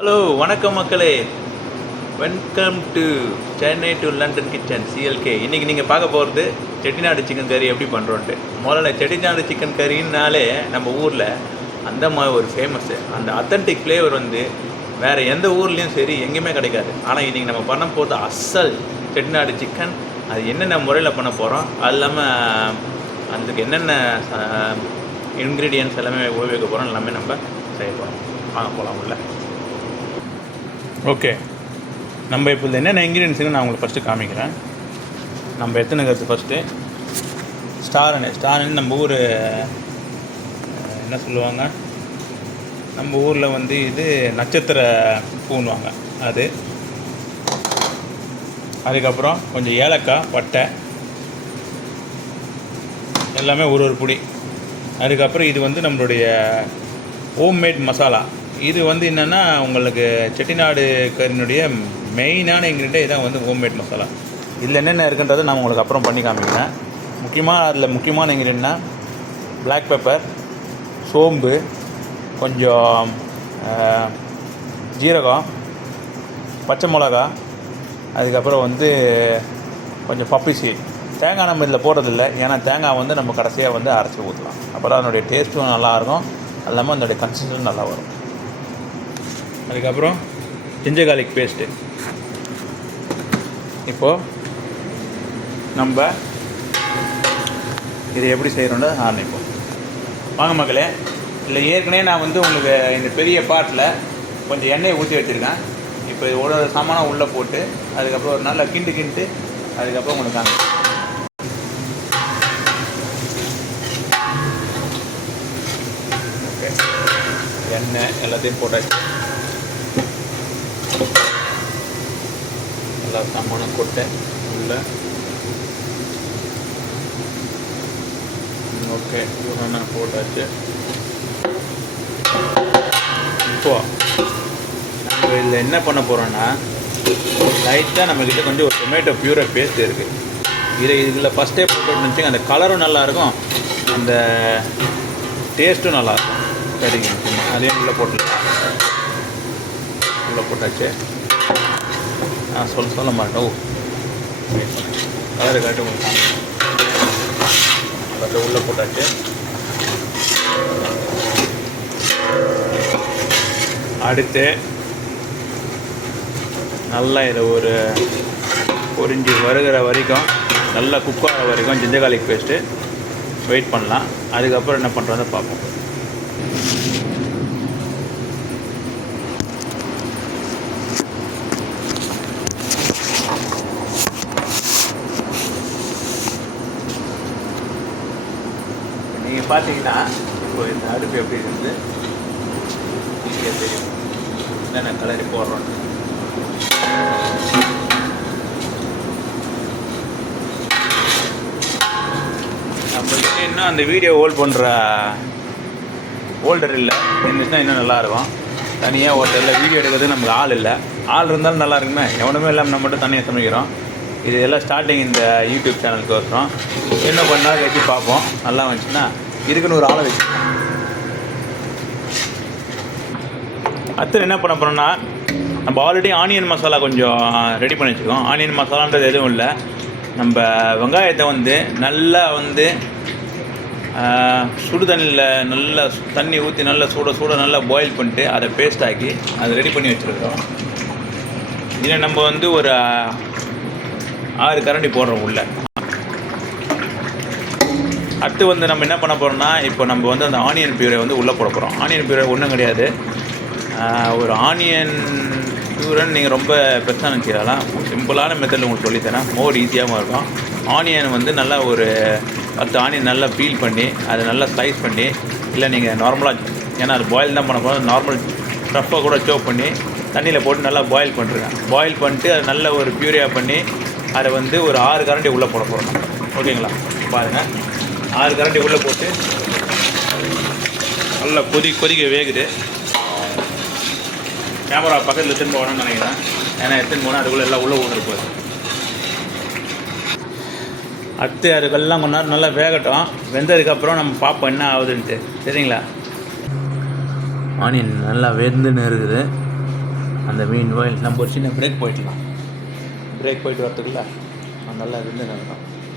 Hello வணக்கம் மக்களே, welcome to Chennai to London kitchen CLK. இன்றைக்கி நீங்கள் பார்க்க போகிறது செட்டிநாடு சிக்கன் கறி எப்படி பண்ணுறோன்ட்டு. முதல்ல செட்டிநாடு சிக்கன் கறின்னாலே நம்ம ஊரில் அந்த மாதிரி ஒரு ஃபேமஸ்ஸு, அந்த அத்தன்டிக் ஃப்ளேவர் வந்து வேறு எந்த ஊர்லேயும் சரி எங்கேயுமே கிடைக்காது. ஆனால் இன்றைக்கி நம்ம பண்ண போகிறது அசல் செட்டிநாடு சிக்கன். அது என்னென்ன முறையில் பண்ண போகிறோம், அது இல்லாமல் அதுக்கு என்னென்ன இன்க்ரீடியன்ட்ஸ் எல்லாமே உபயோகிக்க போகிறோம், எல்லாமே நம்ம செய்ய போகிறோம். வாங்க போகலாம் உள்ள. ஓகே, நம்ம இப்போ என்னென்ன இன்க்ரீடியன்ஸுன்னு நான் உங்களுக்கு ஃபஸ்ட்டு காமிக்கிறேன். நம்ம எடுத்துனுங்கிறது ஃபஸ்ட்டு ஸ்டார் நம்ம ஊர் என்ன சொல்லுவாங்க, நம்ம ஊரில் வந்து இது நட்சத்திர பூன்னுவாங்க அது. அதுக்கப்புறம் கொஞ்சம் ஏலக்காய், பட்டை எல்லாமே ஒரு பொடி. அதுக்கப்புறம் இது வந்து நம்மளுடைய ஹோம்மேட் மசாலா. இது வந்து என்னென்னா உங்களுக்கு செட்டிநாடு கறியினுடைய மெயினான இன்க்ரீடியன்ட் இதான் வந்து ஹோம்மேட் மசாலா. இதில் என்னென்ன இருக்குன்றதை நான் உங்களுக்கு அப்புறம் பண்ணி காமிக்கிறேன். முக்கியமான இன்க்ரீடியன்ட்னா பிளாக் பெப்பர், சோம்பு, கொஞ்சம் ஜீரகம், பச்சை மிளகா, அதுக்கப்புறம் வந்து கொஞ்சம் பப்பி சீட். தேங்காய் நம்ம இதில் போடுறதில்ல, ஏன்னா தேங்காய் வந்து நம்ம கடைசியாக வந்து அரைச்சி ஊற்றலாம். அப்போ தான் அதனுடைய டேஸ்ட்டும் நல்லாயிருக்கும், அது இல்லாமல் அதனுடைய கன்சிஸ்டன்சி நல்லா வரும். அதுக்கப்புறம் ஜிஞ்சர் கார்லிக் பேஸ்ட்டு. இப்போது நம்ம இதை எப்படி செய்கிறோன்னு ஆரம்பிப்போம். வாங்க மக்களே. இல்லை ஏற்கனவே நான் வந்து உங்களுக்கு இந்த பெரிய பாட்டில் கொஞ்சம் எண்ணெயை ஊற்றி வச்சுருக்கேன். இப்போ இது ஒரு சாமானாக உள்ளே போட்டு அதுக்கப்புறம் ஒரு நல்லா கிண்டு அதுக்கப்புறம் உங்களுக்கு காமி. ஓகே, எண்ணெய் எல்லாத்தையும் போட்டாச்சு. நல்லா சாமான கொட்டை உள்ள. ஓகே, நான் போட்டாச்சு. இப்போது நம்ம இதில் என்ன பண்ண போகிறோன்னா, லைட்டாக நம்மக்கிட்ட கொஞ்சம் ஒரு டொமேட்டோ பியூரை பேஸ்ட் இருக்குது. இதில் ஃபஸ்ட்டே போட்டு அந்த கலரும் நல்லாயிருக்கும், அந்த டேஸ்ட்டும் நல்லாயிருக்கும். சரிங்க, அதையும் உள்ளே போட்டுக்கலாம். உள்ளே போட்டாச்சு. சொல்ல மாட்டேன். ஓ, கலரு காட்டு உங்களுக்கு அதை உள்ளே போட்டாச்சு. அடுத்து நல்லா இதை ஒரு பொரிஞ்சு வருகிற வரைக்கும், நல்லா குக் ஆகிற வரைக்கும் ஜிஞ்சர் கார்லிக் பேஸ்ட்டு வெயிட் பண்ணலாம். அதுக்கப்புறம் என்ன பண்ணுறதை பார்ப்போம். நீங்கள் பார்த்தீங்கன்னா இப்போ இந்த அடுப்பு எப்படி இருக்குது ஈஸியாக தெரியும் என்னென்ன கலரி போடுறோன்னு. நம்மளுக்கு இன்னும் அந்த வீடியோ ஹோல்ட் பண்ணுற ஹோல்டர் இல்லை, இருந்துச்சுன்னா இன்னும் நல்லாயிருக்கும். தனியாக ஹோல்டரில் வீடியோ எடுக்கிறது நமக்கு ஆள் இல்லை. ஆள் இருந்தாலும் நல்லா இருக்குமே, எவனுமே இல்லாமல் நம்ம மட்டும் தனியாக சமைக்கிறோம். இது எல்லாம் ஸ்டார்டிங் இந்த யூடியூப் சேனலுக்கு வரோம். என்ன பண்ணால் வச்சு பார்ப்போம், நல்லா வந்துச்சுன்னா இருக்குன்னு ஒரு ஆளை வச்சு. அடுத்து என்ன பண்ண போகிறோம்னா, நம்ம ஆல்ரெடி ஆனியன் மசாலா கொஞ்சம் ரெடி பண்ணி வச்சுக்கோம். ஆனியன் மசாலான்றது எதுவும் இல்லை, நம்ம வெங்காயத்தை வந்து நல்லா வந்து சுடு தண்ணியில் நல்லா தண்ணி ஊற்றி நல்லா சூட நல்லா பாயில் பண்ணிட்டு அதை பேஸ்ட் ஆக்கி அதை ரெடி பண்ணி வச்சுருக்கோம். இதில் நம்ம வந்து ஒரு 6 கரண்டி போடுறோம் உள்ள. அடுத்து வந்து நம்ம என்ன பண்ண போகிறோம்னா, இப்போ நம்ம வந்து அந்த ஆனியன் பியூரை வந்து உள்ளே போட போகிறோம். ஆனியன் பியூரை ஒன்றும் கிடையாது, ஒரு ஆனியன் பியூரன் நீங்கள் ரொம்ப பெருசாக நினச்சிக்கலாம். சிம்பிளான மெத்தடில் உங்களுக்கு சொல்லித்தரேன், மோர் ஈஸியாகவும் இருக்கும். ஆனியன் வந்து நல்லா ஒரு 10 ஆனியன் நல்லா பீல் பண்ணி அதை நல்லா ஸ்லைஸ் பண்ணி, இல்லை நீங்கள் நார்மலாக, ஏன்னா அது பாயில் தான் பண்ண போகிறோம், நார்மல் ஸ்டஃப்பை கூட சோப் பண்ணி தண்ணியில் போட்டு நல்லா பாயில் பண்ணிருக்கேன். பாயில் பண்ணிட்டு அதை நல்ல ஒரு பியூரியாக பண்ணி அதை வந்து ஒரு 6 கரண்டி உள்ளே போட போகிறோம் நம்ம. ஓகேங்களா, பாருங்கள். 6 கரண்டி உள்ளே போட்டு நல்லா கொதிக்க வேகுது. கேமரா பக்கத்தில் எடுத்துன்னு போகணும்னு நினைக்கிறேன், ஏன்னா எடுத்துன்னு போனால் அதுக்குள்ளே எல்லாம் உள்ளே ஊன்று போகுது. அடுத்து அதுக்கெல்லாம் கொஞ்ச நேரம் நல்லா வேகட்டும். வெந்ததுக்கப்புறம் நம்ம பார்ப்போம் என்ன ஆகுதுன்ட்டு. சரிங்களா? ஆனியன் நல்லா வெந்துன்னு இருக்குது. அந்த மீன் நம்ம ஒரு சின்ன பிரேக் போயிட்டு வரத்துக்குள்ள நல்லா இருந்து நடக்கும்.